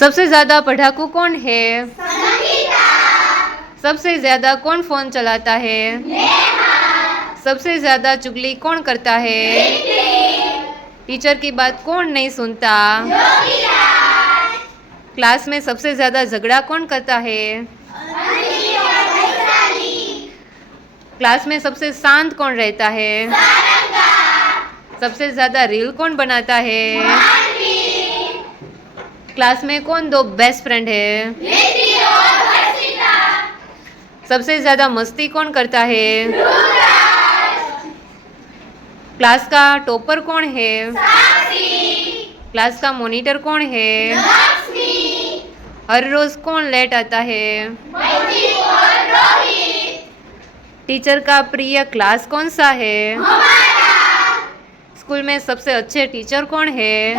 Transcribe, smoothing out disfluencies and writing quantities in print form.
सबसे ज्यादा पढ़ाकू कौन है? सबसे ज्यादा कौन फोन चलाता है? सबसे ज्यादा चुगली कौन करता है? टीचर की बात कौन नहीं सुनता? क्लास में सबसे ज्यादा झगड़ा कौन करता है? क्लास में सबसे शांत कौन रहता है? सबसे ज्यादा रील कौन बनाता है? क्लास में कौन दो बेस्ट फ्रेंड है? सबसे ज्यादा मस्ती कौन करता है? क्लास का टॉपर कौन है? क्लास का मॉनिटर कौन है? हर रोज कौन लेट आता है? टीचर का प्रिय क्लास कौन सा है? स्कूल में सबसे अच्छे टीचर कौन है?